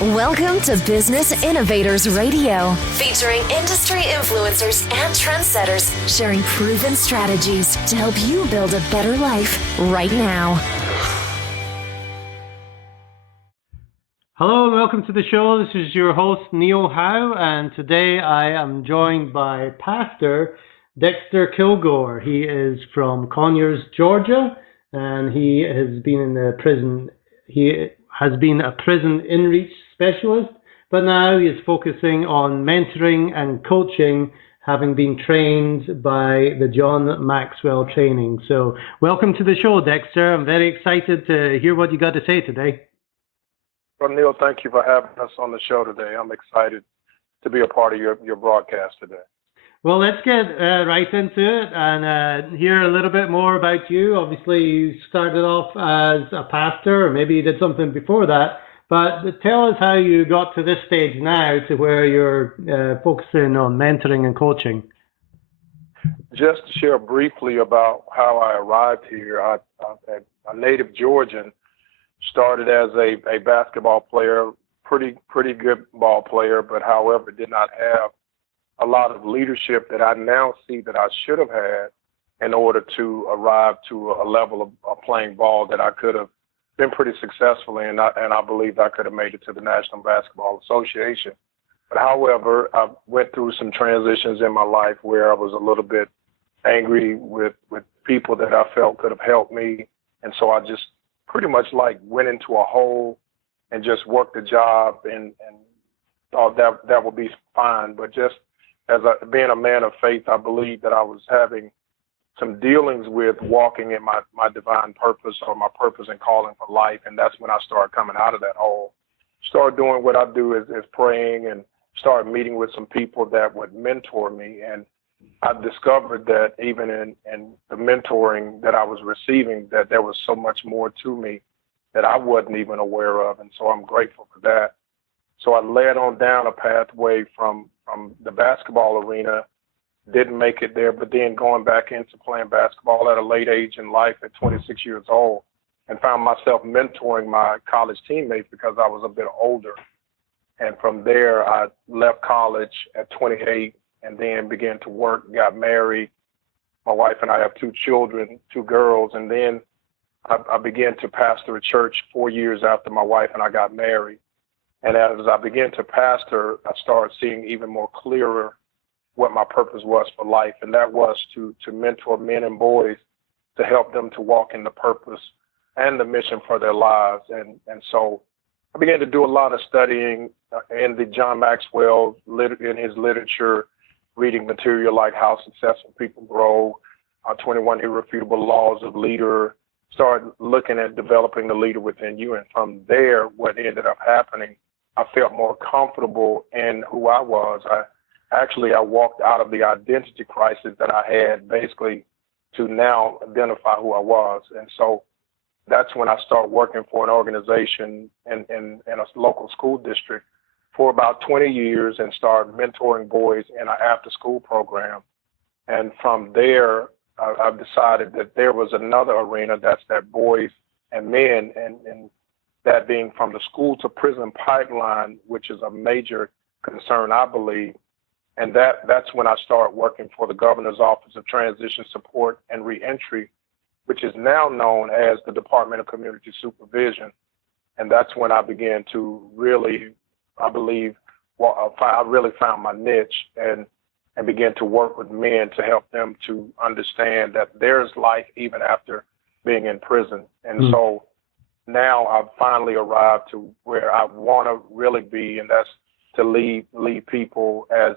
Welcome to Business Innovators Radio, featuring industry influencers and trendsetters sharing proven strategies to help you build a better life right now. Hello and welcome to the show. This is your host, Neil Howe, and today I am joined by Pastor Dexter Kilgore. He is from Conyers, Georgia, and he has been in the prison. He has been a prison in-reach specialist, but now he is focusing on mentoring and coaching, having been trained by the John Maxwell training. So welcome to the show, Dexter. I'm very excited to hear what you got to say today. Well, Neil, thank you for having us on the show today. I'm excited to be a part of your broadcast today. Well, let's get right into it and hear a little bit more about you. Obviously, you started off as a pastor, or maybe you did something before that, but tell us how you got to this stage now to where you're focusing on mentoring and coaching. Just to share briefly about how I arrived here, I'm a native Georgian, started as a basketball player, pretty good ball player, but however, did not have a lot of leadership that I now see that I should have had in order to arrive to a level of playing ball that I could have been pretty successful in, and I believe I could have made it to the National Basketball Association. But however, I went through some transitions in my life where I was a little bit angry with people that I felt could have helped me, and so I just pretty much went into a hole and just worked a job and thought that would be fine. But just being a man of faith, I believe that I was having some dealings with walking in my divine purpose or my purpose and calling for life. And that's when I started coming out of that hole. Started doing what I do is praying, and started meeting with some people that would mentor me. And I discovered that even in the mentoring that I was receiving, that there was so much more to me that I wasn't even aware of. And so I'm grateful for that. So I led on down a pathway from the basketball arena, didn't make it there, but then going back into playing basketball at a late age in life at 26 years old, and found myself mentoring my college teammates because I was a bit older. And from there, I left college at 28 and then began to work, got married. My wife and I have 2 children, 2 girls, and then I began to pastor a church 4 years after my wife and I got married. And as I began to pastor, I started seeing even more clearer what my purpose was for life, and that was to mentor men and boys to help them to walk in the purpose and the mission for their lives. And so I began to do a lot of studying in the John Maxwell, in his literature, reading material like How Successful People Grow, 21 Irrefutable Laws of Leader, started looking at developing the leader within you. And from there, what ended up happening, I felt more comfortable in who I was. I walked out of the identity crisis that I had basically to now identify who I was. And so that's when I started working for an organization in a local school district for about 20 years and started mentoring boys in an after-school program. And from there, I've decided that there was another arena, that's that boys and men, and that being from the school to prison pipeline, which is a major concern, I believe. And that's when I started working for the Governor's Office of Transition Support and Reentry, which is now known as the Department of Community Supervision. And that's when I began to really, I believe, I really found my niche and began to work with men to help them to understand that there's life even after being in prison. And so now I've finally arrived to where I want to really be, and that's to lead people as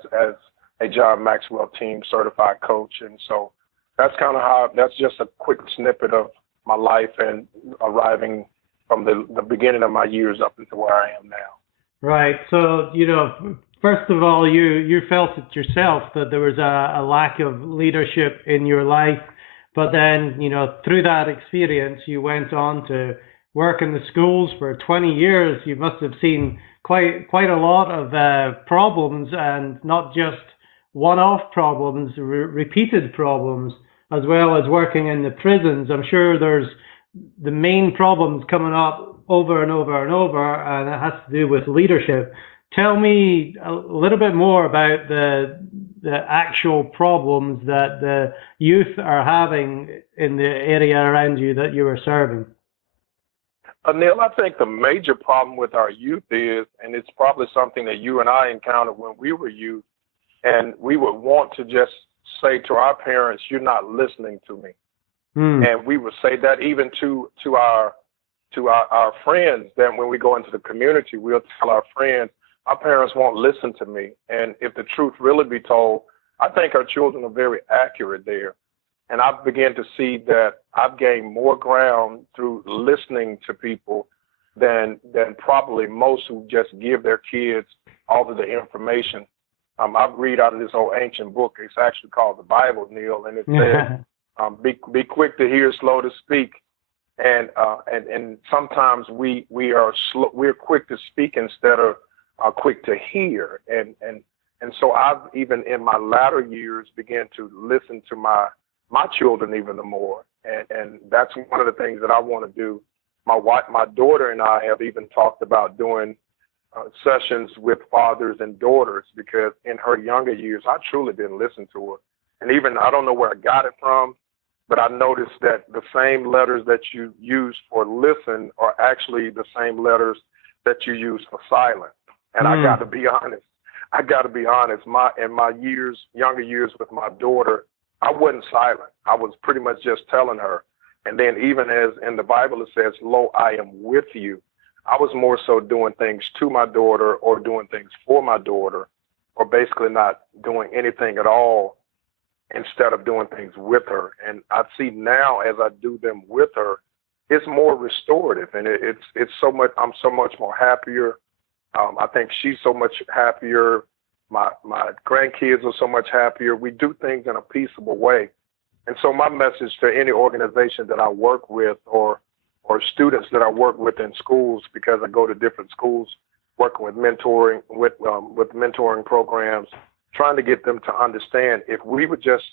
a John Maxwell team certified coach. And so that's kind of that's just a quick snippet of my life and arriving from the beginning of my years up into where I am now. Right. So, first of all, you felt it yourself that there was a lack of leadership in your life, but then, through that experience, you went on to work in the schools for 20 years. You must have seen quite a lot of problems, and not just one-off problems, repeated problems, as well as working in the prisons. I'm sure there's the main problems coming up over and over and over, and it has to do with leadership. Tell me a little bit more about the actual problems that the youth are having in the area around you that you are serving. Neil, I think the major problem with our youth is, and it's probably something that you and I encountered when we were youth, and we would want to just say to our parents, "You're not listening to me." And we would say that even to our friends. Then when we go into the community, we'll tell our friends, "Our parents won't listen to me." And if the truth really be told, I think our children are very accurate there. And I've begun to see that I've gained more ground through listening to people than probably most who just give their kids all of the information. I read out of this old ancient book. It's actually called the Bible, Neil, and it says, "Be quick to hear, slow to speak." And sometimes we're quick to speak instead of quick to hear. And so I've, even in my latter years, began to listen to my children even more. And that's one of the things that I want to do. My daughter and I have even talked about doing sessions with fathers and daughters, because in her younger years, I truly didn't listen to her. And even, I don't know where I got it from, but I noticed that the same letters that you use for listen are actually the same letters that you use for silent. And I got to be honest. In my younger years with my daughter, I wasn't silent. I was pretty much just telling her. And then even as in the Bible it says, "Lo, I am with you," I was more so doing things to my daughter or doing things for my daughter, or basically not doing anything at all instead of doing things with her. And I see now as I do them with her, it's more restorative, and it's so much. I'm so much more happier. I think she's so much happier. My grandkids are so much happier. We do things in a peaceable way. And so my message to any organization that I work with, or students that I work with in schools, because I go to different schools working with mentoring, with mentoring programs, trying to get them to understand, if we would just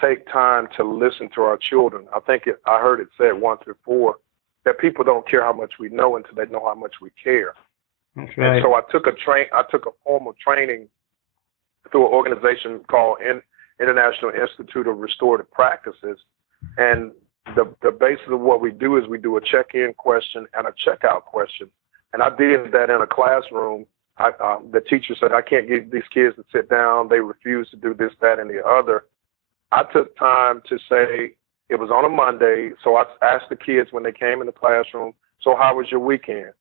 take time to listen to our children. I heard it said once before that people don't care how much we know until they know how much we care. That's right. And so I took a formal training through an organization called International Institute of Restorative Practices. And the basis of what we do is we do a check-in question and a checkout question. And I did that in a classroom. The teacher said, "I can't get these kids to sit down. They refuse to do this, that, and the other." I took time to say, it was on a Monday, so I asked the kids when they came in the classroom, "So how was your weekend?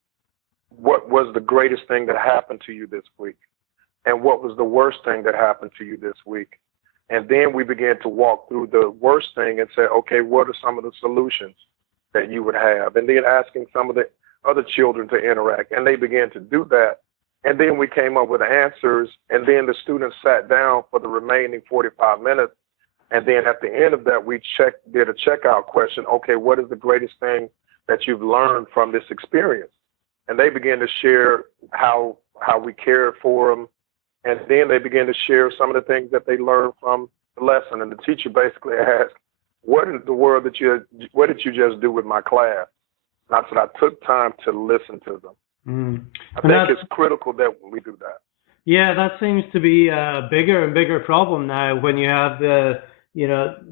What was the greatest thing that happened to you this week? And what was the worst thing that happened to you this week?" And then we began to walk through the worst thing and say, "Okay, what are some of the solutions that you would have?" And then asking some of the other children to interact. And they began to do that. And then we came up with answers. And then the students sat down for the remaining 45 minutes. And then at the end of that, we did a checkout question. "Okay, what is the greatest thing that you've learned from this experience?" And they began to share how we cared for them. And then they began to share some of the things that they learned from the lesson. And the teacher basically asked, "What in the world what did you just do with my class?" And I said, "I took time to listen to them." I think it's critical that we do that. Yeah, that seems to be a bigger and bigger problem now when you have the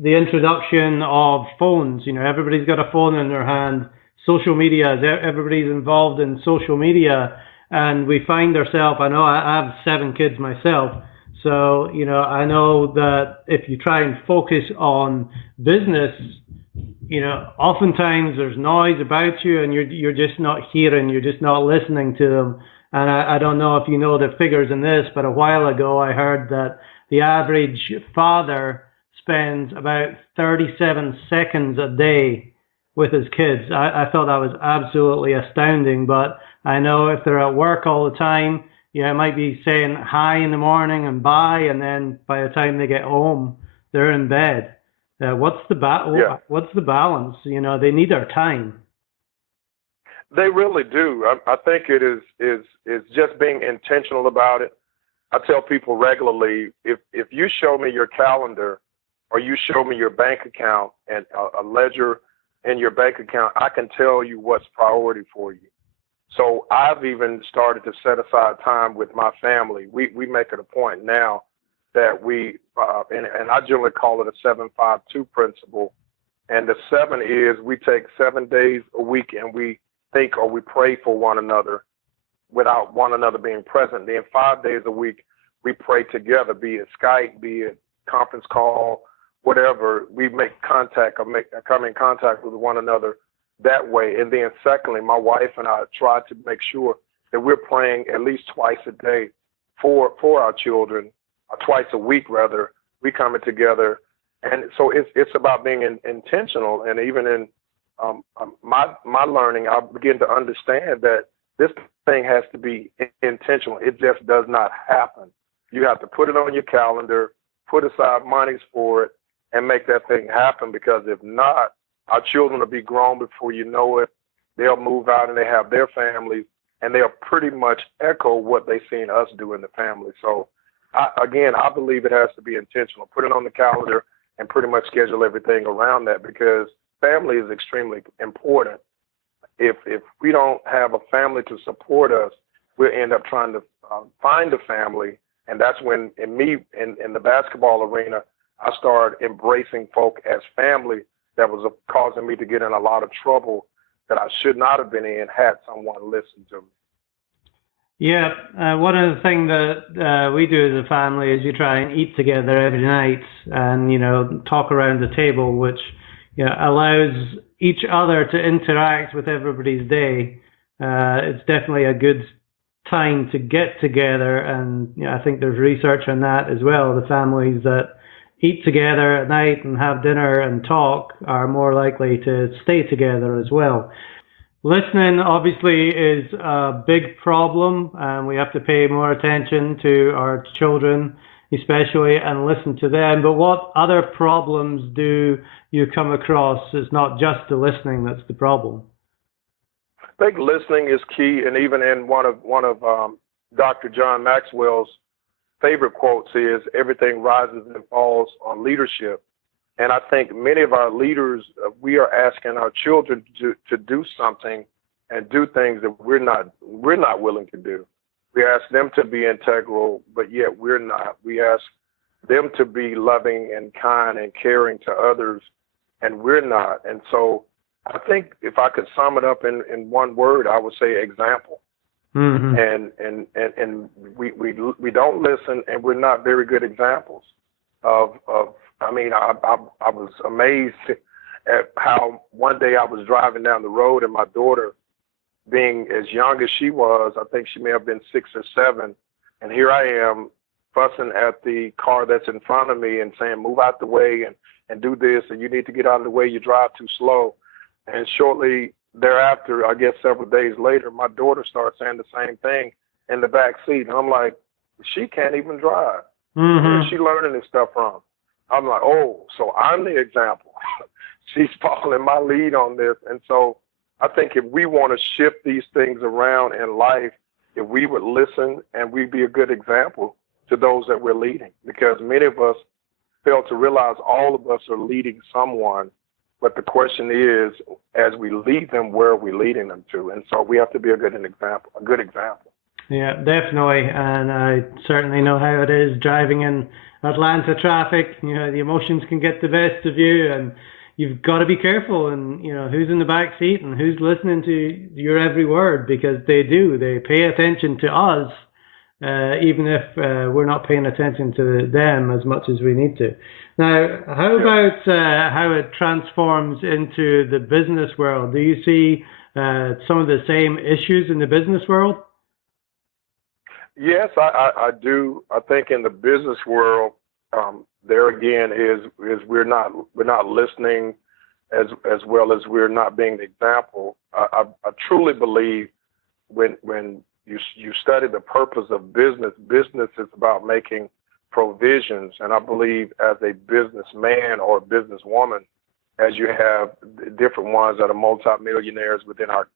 introduction of phones. Everybody's got a phone in their hand. Social media, everybody's involved in social media. And we find ourselves, I know I have 7 kids myself, so, I know that if you try and focus on business, oftentimes there's noise about you and you're just not hearing, you're just not listening to them. And I don't know if you know the figures in this, but a while ago I heard that the average father spends about 37 seconds a day with his kids. I thought that was absolutely astounding, but I know if they're at work all the time, it might be saying hi in the morning and bye, and then by the time they get home, they're in bed. What's the balance? They need our time. They really do. I think it is just being intentional about it. I tell people regularly, if you show me your calendar or you show me your bank account and a ledger in your bank account, I can tell you what's priority for you. So I've even started to set aside time with my family. We make it a point now that we, and I generally call it a 7-5-2 principle. And the 7 is we take 7 days a week and we think or we pray for one another without one another being present. Then 5 days a week, we pray together, be it Skype, be it conference call, whatever. We make contact or come in contact with one another that way. And then secondly, my wife and I try to make sure that we're praying at least twice a day for our children, or twice a week rather. We coming together. And so it's about being intentional. And even in my learning, I begin to understand that this thing has to be intentional. It just does not happen. You have to put it on your calendar, put aside monies for it, and make that thing happen, because if not, our children will be grown before you know it. They'll move out and they have their families, and they'll pretty much echo what they've seen us do in the family. So, I believe it has to be intentional. Put it on the calendar and pretty much schedule everything around that, because family is extremely important. If we don't have a family to support us, we'll end up trying to find a family. And that's when, in the basketball arena, I started embracing folk as family. That was causing me to get in a lot of trouble that I should not have been in had someone listened to me. Yeah, one of the things that we do as a family is you try and eat together every night and, talk around the table, which allows each other to interact with everybody's day. It's definitely a good time to get together, and I think there's research on that as well. The families that eat together at night and have dinner and talk are more likely to stay together as well. Listening obviously is a big problem, and we have to pay more attention to our children especially and listen to them. But what other problems do you come across? It's not just the listening that's the problem. I think listening is key, and even in one of Dr. John Maxwell's favorite quotes is, "Everything rises and falls on leadership." And I think many of our leaders, we are asking our children to do something and do things that we're not willing to do. We ask them to be integral, but yet we're not. We ask them to be loving and kind and caring to others, and we're not. And so I think if I could sum it up in one word, I would say example. Mm-hmm. And we don't listen, and we're not very good examples of. I was amazed at how one day I was driving down the road, and my daughter, being as young as she was, I think she may have been 6 or 7, and here I am fussing at the car that's in front of me and saying, "Move out the way and do this, and you need to get out of the way, you drive too slow." And shortly thereafter, I guess several days later, my daughter starts saying the same thing in the back seat, and I'm like, she can't even drive. Mm-hmm. Where's she learning this stuff from? I'm like, oh, so I'm the example. She's following my lead on this. And so I think if we want to shift these things around in life, if we would listen and we'd be a good example to those that we're leading, because many of us fail to realize all of us are leading someone. But the question is, as we lead them, where are we leading them to? And so we have to be a good example. Yeah, definitely. And I certainly know how it is driving in Atlanta traffic. The emotions can get the best of you, and you've got to be careful. And, who's in the back seat and who's listening to your every word, because they do. They pay attention to us, even if we're not paying attention to them as much as we need to. Now, how about how it transforms into the business world? Do you see some of the same issues in the business world? Yes, I do. I think in the business world, there again is we're not listening as well as we're not being the example. I truly believe when you study the purpose of business is about making provisions. And I believe as a businessman or a businesswoman, as you have different ones that are multimillionaires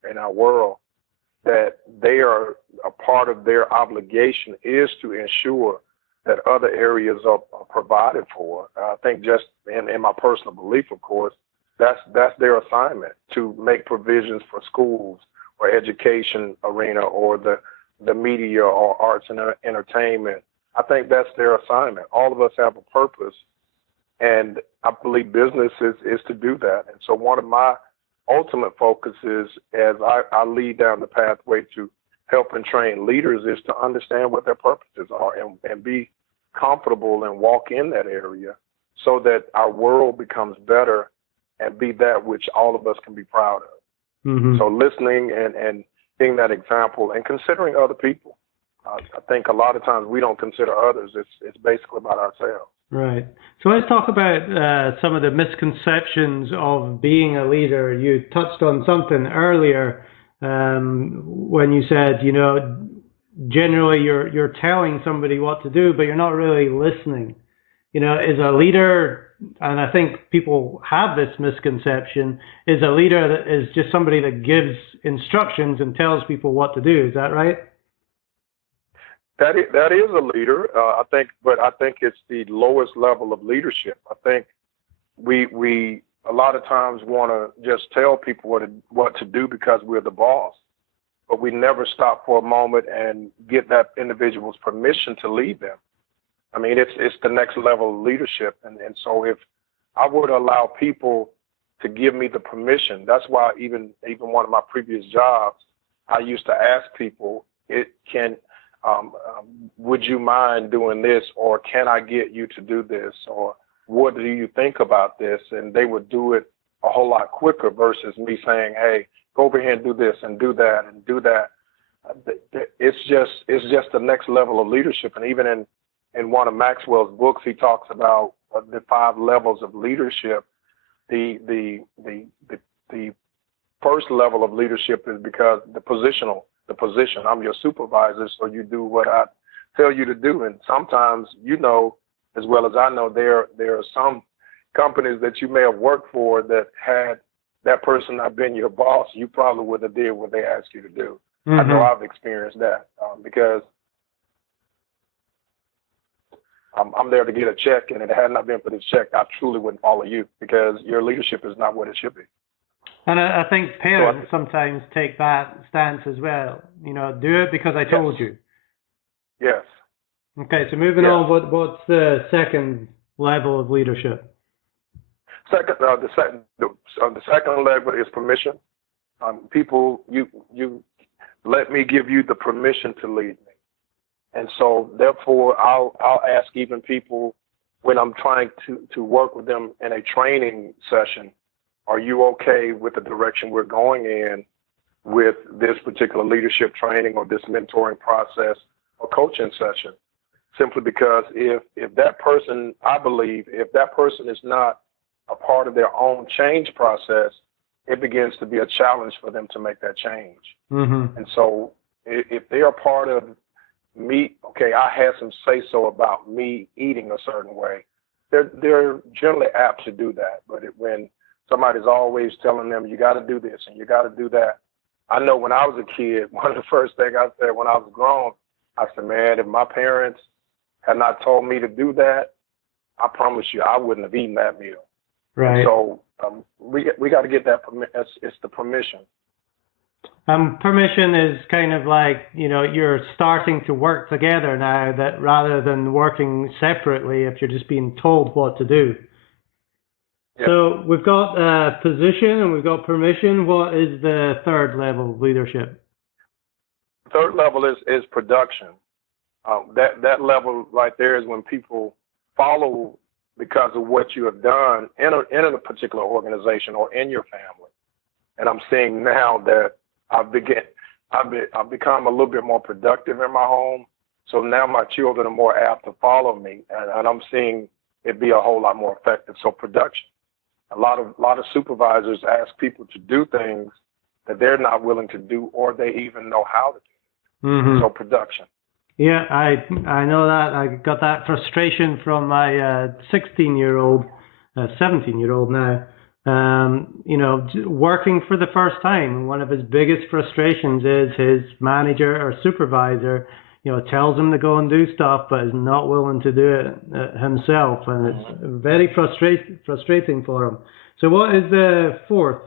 in our world, that they are a part of their obligation is to ensure that other areas are provided for. I think just in my personal belief, of course, that's their assignment, to make provisions for schools, or education arena or the media or arts and entertainment. I think that's their assignment. All of us have a purpose, and I believe business is to do that. And so one of my ultimate focuses as I lead down the pathway to help and train leaders is to understand what their purposes are and be comfortable and walk in that area so that our world becomes better and be that which all of us can be proud of. Mm-hmm. So listening and being that example and considering other people. I think a lot of times we don't consider others. It's basically about ourselves. Right. So let's talk about some of the misconceptions of being a leader. You touched on something earlier when you said, generally you're telling somebody what to do, but you're not really listening. Is a leader, and I think people have this misconception, is a leader that is just somebody that gives instructions and tells people what to do. Is that right? That is a leader, I think it's the lowest level of leadership. I think we a lot of times want to just tell people what to do because we're the boss, but we never stop for a moment and get that individual's permission to lead them. I mean, it's the next level of leadership, and so if I were to allow people to give me the permission, that's why even one of my previous jobs, I used to ask people, would you mind doing this, or can I get you to do this, or what do you think about this? And they would do it a whole lot quicker versus me saying, hey, go over here and do this and do that and do that. It's just the next level of leadership. And even in one of Maxwell's books, he talks about the 5 levels of leadership. The first level of leadership is because the position. I'm your supervisor, so you do what I tell you to do. And sometimes, as well as I know, there are some companies that you may have worked for that had that person not been your boss, you probably would have did what they asked you to do. Mm-hmm. I know I've experienced that because I'm there to get a check, and if it had not been for this check, I truly wouldn't follow you because your leadership is not what it should be. And I think parents sometimes take that stance as well. Do it because I told you. Yes. Okay, so moving on, what's the second level of leadership? The second level is permission. People, you let me give you the permission to lead me, and so therefore I'll ask even people when I'm trying to work with them in a training session. Are you okay with the direction we're going in with this particular leadership training or this mentoring process or coaching session? Simply because if that person, I believe, if that person is not a part of their own change process, it begins to be a challenge for them to make that change. Mm-hmm. And so if they are part of me, okay, I had some say-so about me eating a certain way, they're generally apt to do that. But when somebody's always telling them, you got to do this and you got to do that. I know when I was a kid, one of the first things I said when I was grown, I said, man, if my parents had not told me to do that, I promise you, I wouldn't have eaten that meal. Right. And so we got to get that. It's the permission. Permission is kind of like, you're starting to work together now, that rather than working separately if you're just being told what to do. Yep. So we've got position and we've got permission. What is the third level of leadership? Third level is production. That level right there is when people follow because of what you have done in a particular organization or in your family. And I'm seeing now that I've become a little bit more productive in my home. So now my children are more apt to follow me, and I'm seeing it be a whole lot more effective. So production. A lot of supervisors ask people to do things that they're not willing to do or they even know how to do. Mm-hmm. So production. Yeah, I know that. I got that frustration from my 16-year-old, 17-year-old now. Working for the first time. One of his biggest frustrations is his manager or supervisor, tells him to go and do stuff, but is not willing to do it himself, and it's very frustrating for him. So what is the fourth?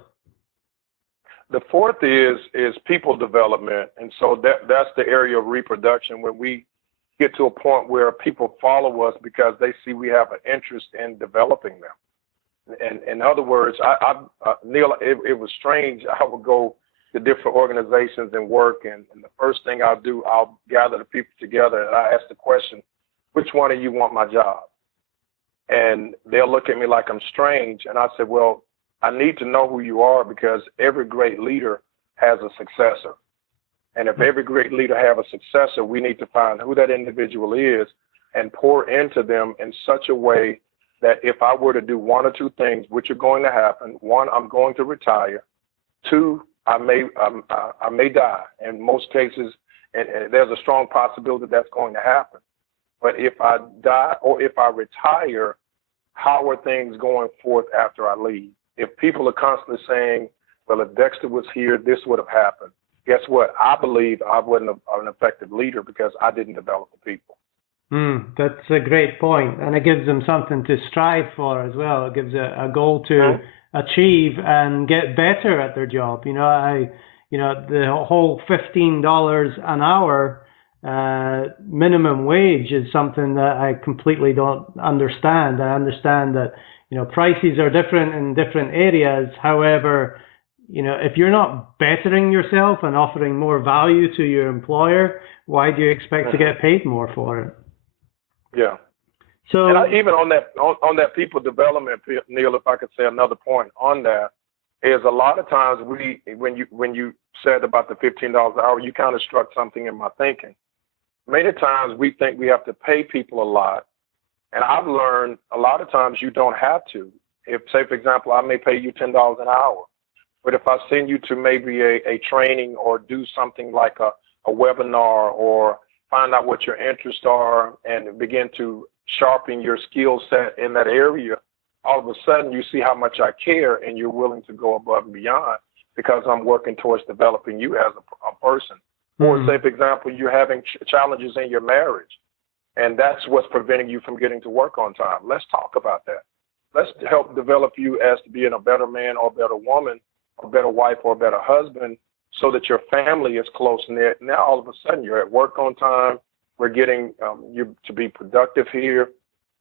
The fourth is people development. And so that's the area of reproduction when we get to a point where people follow us because they see we have an interest in developing them. And in other words, Neil, it was strange. I would go to different organizations and work, and the first thing I'll do, I'll gather the people together and I ask the question, which one of you want my job? And they'll look at me like I'm strange. And I said, well, I need to know who you are because every great leader has a successor. And if every great leader have a successor, we need to find who that individual is and pour into them in such a way that if I were to do one or two things, which are going to happen, one, I'm going to retire. Two, I may die. In most cases, and there's a strong possibility that's going to happen. But if I die or if I retire, how are things going forth after I leave? If people are constantly saying, well, if Dexter was here, this would have happened. Guess what? I believe I wasn't an effective leader because I didn't develop the people. That's a great point. And it gives them something to strive for as well. It gives a goal to achieve and get better at their job. The whole $15 an hour minimum wage is something that I completely don't understand. I understand that, prices are different in different areas. However, if you're not bettering yourself and offering more value to your employer, why do you expect to get paid more for it? Yeah. So, and even on that people development, Neil, if I could say another point on that, is a lot of times when you said about the $15 an hour, you kind of struck something in my thinking. Many times we think we have to pay people a lot, and I've learned a lot of times you don't have to. If, say, for example, I may pay you $10 an hour, but if I send you to maybe a training or do something like a webinar or find out what your interests are and begin to sharpen your skill set in that area, all of a sudden you see how much I care and you're willing to go above and beyond because I'm working towards developing you as a person. Or say, for example, you're having challenges in your marriage and that's what's preventing you from getting to work on time. Let's talk about that. Let's help develop you as to being a better man or a better woman, a better wife or a better husband, so that your family is close knit. Now, all of a sudden, you're at work on time. We're getting you to be productive here.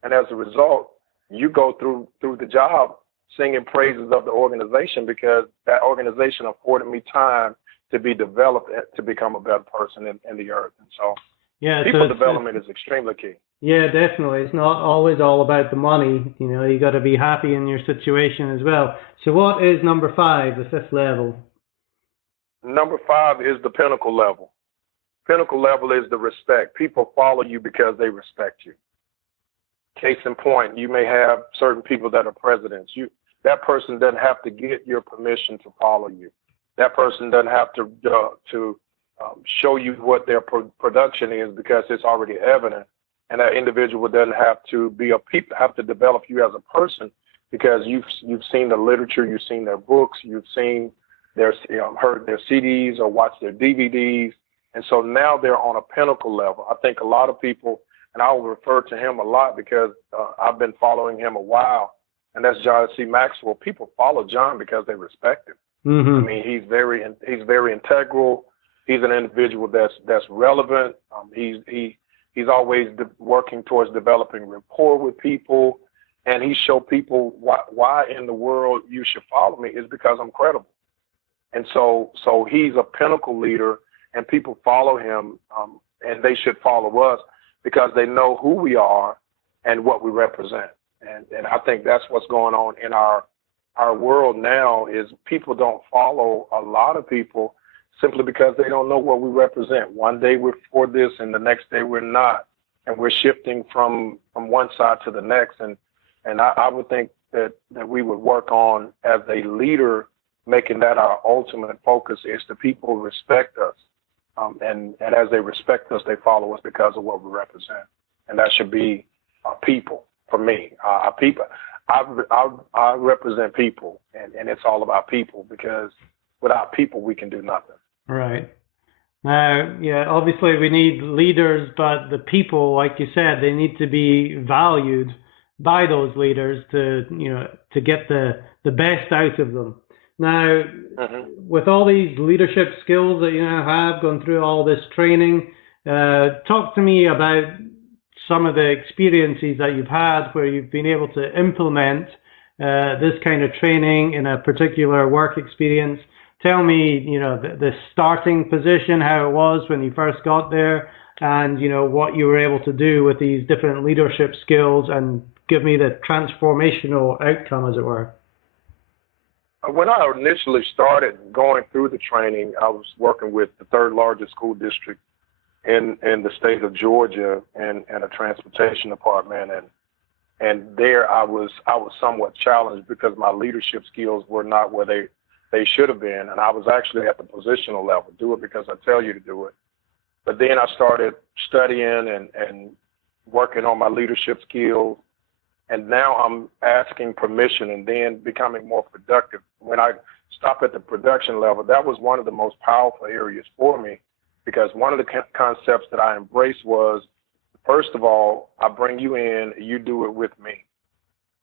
And as a result, you go through the job singing praises of the organization because that organization afforded me time to be developed to become a better person in the earth. And so people development is extremely key. Yeah, definitely. It's not always all about the money. You got to be happy in your situation as well. So what is number 5, the 5th level? Number 5 is the pinnacle level. Pinnacle level is the respect. People follow you because they respect you. Case in point, you may have certain people that are presidents. That person doesn't have to get your permission to follow you. That person doesn't have to show you what their production is because it's already evident. And that individual doesn't have to have to develop you as a person because you've seen the literature, you've seen their books, you've seen heard their CDs or watched their DVDs. And so now they're on a pinnacle level. I think a lot of people, and I will refer to him a lot because I've been following him a while, and that's John C. Maxwell. People follow John because they respect him. I mean, he's very integral. He's an individual that's relevant. He's always working towards developing rapport with people, and he showed people why in the world you should follow me is because I'm credible. And so he's a pinnacle leader, and people follow him, and they should follow us because they know who we are and what we represent. And I think that's what's going on in our world now is people don't follow a lot of people simply because they don't know what we represent. One day we're for this, and the next day we're not, and we're shifting from one side to the next. And I would think that we would work on as a leader, making that our ultimate focus is the people respect us. And as they respect us, they follow us because of what we represent. And that should be people for me. People. I represent people, and it's all about people because without people, we can do nothing. Right. Now, obviously we need leaders, but the people, like you said, they need to be valued by those leaders to get the best out of them. Now, with all these leadership skills that you now have, gone through all this training, talk to me about some of the experiences that you've had where you've been able to implement this kind of training in a particular work experience. Tell me, the starting position, how it was when you first got there, and, what you were able to do with these different leadership skills, and give me the transformational outcome, as it were. When I initially started going through the training, I was working with the third largest school district in the state of Georgia and a transportation department. And there I was somewhat challenged because my leadership skills were not where they should have been. And I was actually at the positional level, do it because I tell you to do it. But then I started studying and working on my leadership skills. And now I'm asking permission and then becoming more productive. When I stopped at the production level, that was one of the most powerful areas for me, because one of the concepts that I embraced was, first of all, I bring you in, you do it with me.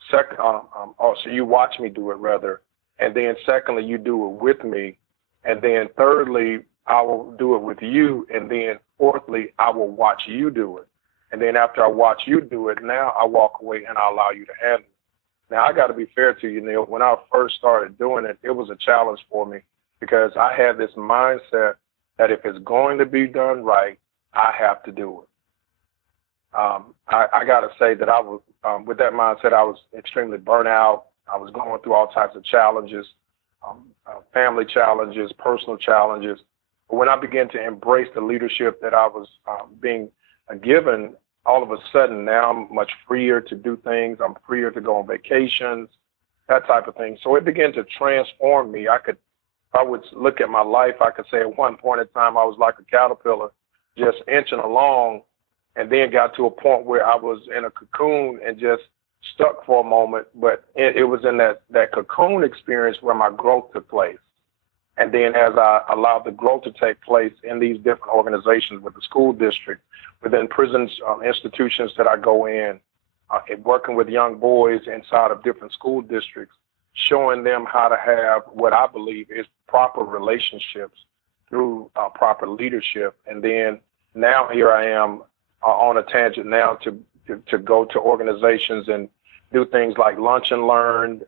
Second, so you watch me do it, rather. And then secondly, you do it with me. And then thirdly, I will do it with you. And then fourthly, I will watch you do it. And then after I watch you do it, now I walk away and I allow you to handle it. Now, I got to be fair to you, Neil. When I first started doing it, it was a challenge for me because I had this mindset that if it's going to be done right, I have to do it. I got to say that I was, with that mindset, I was extremely burnt out. I was going through all types of challenges, family challenges, personal challenges. But when I began to embrace the leadership that I was being given, all of a sudden now I'm much freer to do things. I'm freer to go on vacations, that type of thing. So it began to transform me. If I would look at my life, I could say at one point in time I was like a caterpillar just inching along, and then got to a point where I was in a cocoon and just stuck for a moment. But it was in that cocoon experience where my growth took place. And then as I allowed the growth to take place in these different organizations with the school district, within prisons, institutions that I go in, working with young boys inside of different school districts, showing them how to have what I believe is proper relationships through proper leadership. And then now here I am on a tangent now to go to organizations and do things like lunch and learn.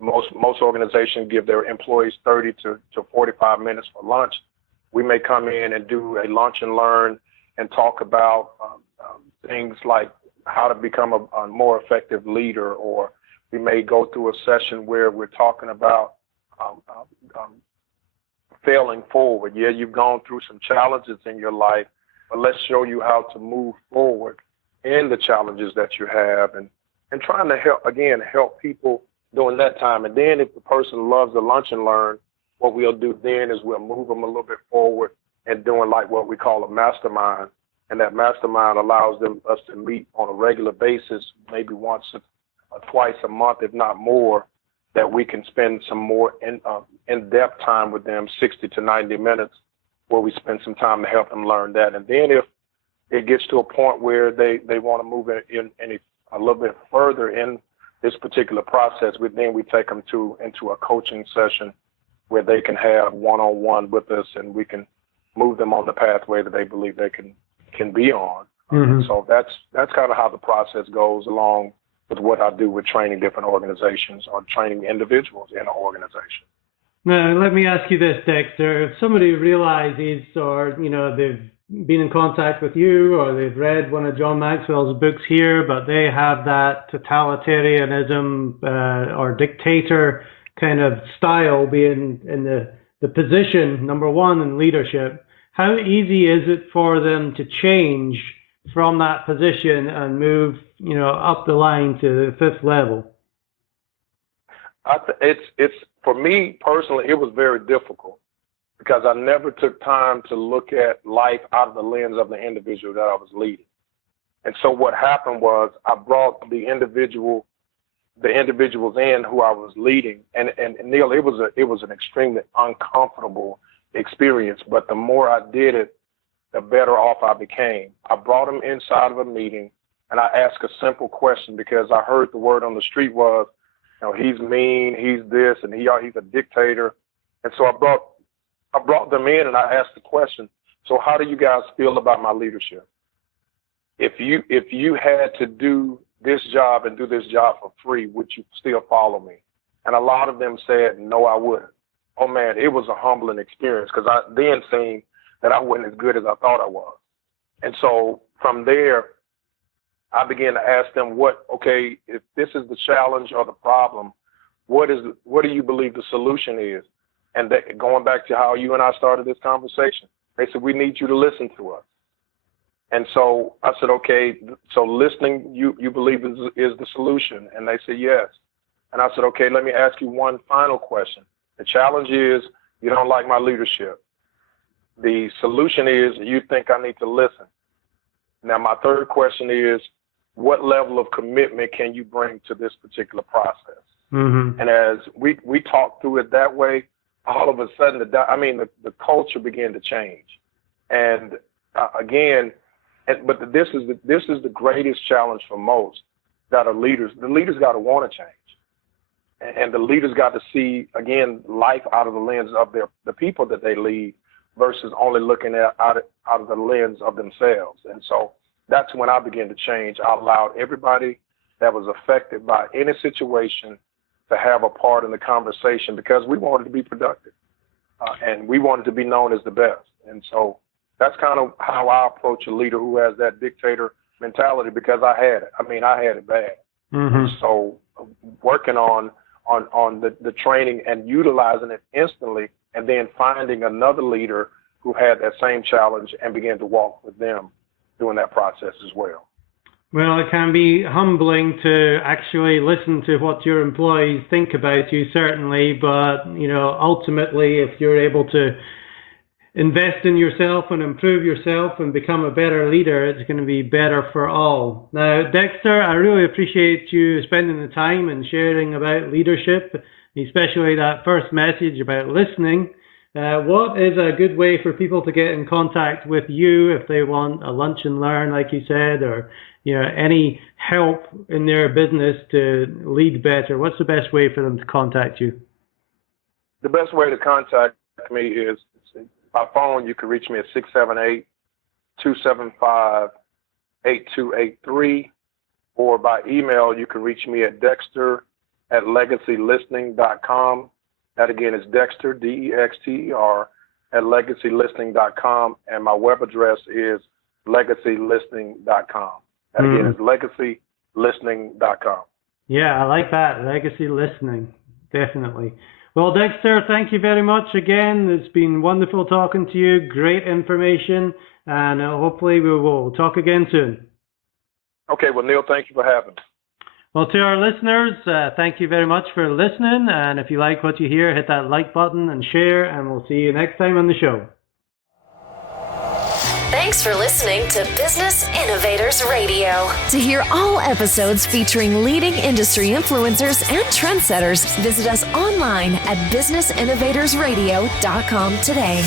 Most organizations give their employees 30 to 45 minutes for lunch. We may come in and do a lunch and learn and talk about things like how to become a more effective leader, or we may go through a session where we're talking about failing forward. Yeah, you've gone through some challenges in your life, but let's show you how to move forward in the challenges that you have, and trying to help people during that time. And then if the person loves the lunch and learn, what we'll do then is we'll move them a little bit forward and doing like what we call a mastermind. And that mastermind allows us to meet on a regular basis, maybe once or twice a month, if not more, that we can spend some more in-depth time with them, 60 to 90 minutes, where we spend some time to help them learn that. And then if it gets to a point where they want to move in a little bit further in this particular process, then we take them into a coaching session where they can have one-on-one with us, and we can move them on the pathway that they believe they can be on. Mm-hmm. So that's kind of how the process goes along with what I do with training different organizations or training individuals in an organization. Now, let me ask you this, Dexter. If somebody realizes, or they've been in contact with you, or they've read one of John Maxwell's books here, but they have that totalitarianism or dictator kind of style, being in the position number one in leadership, how easy is it for them to change from that position and move up the line to the fifth level? It's for me personally, it was very difficult, because I never took time to look at life out of the lens of the individual that I was leading. And so what happened was I brought the individuals in who I was leading. And Neil, it was an extremely uncomfortable experience, but the more I did it, the better off I became. I brought them inside of a meeting, and I asked a simple question, because I heard the word on the street was, he's mean, he's this, and he's a dictator. And so I brought them in and I asked the question, so how do you guys feel about my leadership? If you had to do this job and do this job for free, would you still follow me? And a lot of them said, no, I wouldn't. Oh man, it was a humbling experience because I then seen that I wasn't as good as I thought I was. And so from there, I began to ask them if this is the challenge or the problem, what do you believe the solution is? And going back to how you and I started this conversation, they said, we need you to listen to us. And so I said, okay, so listening, you believe is the solution? And they said, yes. And I said, okay, let me ask you one final question. The challenge is you don't like my leadership. The solution is you think I need to listen. Now, my third question is, what level of commitment can you bring to this particular process? Mm-hmm. And as we talked through it that way, all of a sudden, the culture began to change. And but this is the greatest challenge for most that are leaders. The leaders got to want to change. And the leaders got to see, again, life out of the lens of the people that they lead versus only looking at out of the lens of themselves. And so that's when I began to change. I allowed everybody that was affected by any situation to have a part in the conversation because we wanted to be productive and we wanted to be known as the best. And so that's kind of how I approach a leader who has that dictator mentality because I had it. I had it bad. Mm-hmm. And so working on the training and utilizing it instantly and then finding another leader who had that same challenge and began to walk with them during that process as well. Well, it can be humbling to actually listen to what your employees think about you, certainly, but, ultimately, if you're able to invest in yourself and improve yourself and become a better leader, it's going to be better for all. Now, Dexter, I really appreciate you spending the time and sharing about leadership, especially that first message about listening. What is a good way for people to get in contact with you if they want a lunch and learn, like you said, or any help in their business to lead better? What's the best way for them to contact you? The best way to contact me is by phone. You can reach me at 678-275-8283, or by email, you can reach me at dexter@legacylistening.com. That again is Dexter, Dexter, @legacylistening.com, and my web address is legacylistening.com. That again is legacylistening.com. Yeah, I like that, Legacy Listening, definitely. Well, Dexter, thank you very much again. It's been wonderful talking to you. Great information, and hopefully we will talk again soon. Okay, well, Neil, thank you for having me. Well, to our listeners, thank you very much for listening. And if you like what you hear, hit that like button and share, and we'll see you next time on the show. Thanks for listening to Business Innovators Radio. To hear all episodes featuring leading industry influencers and trendsetters, visit us online at businessinnovatorsradio.com today.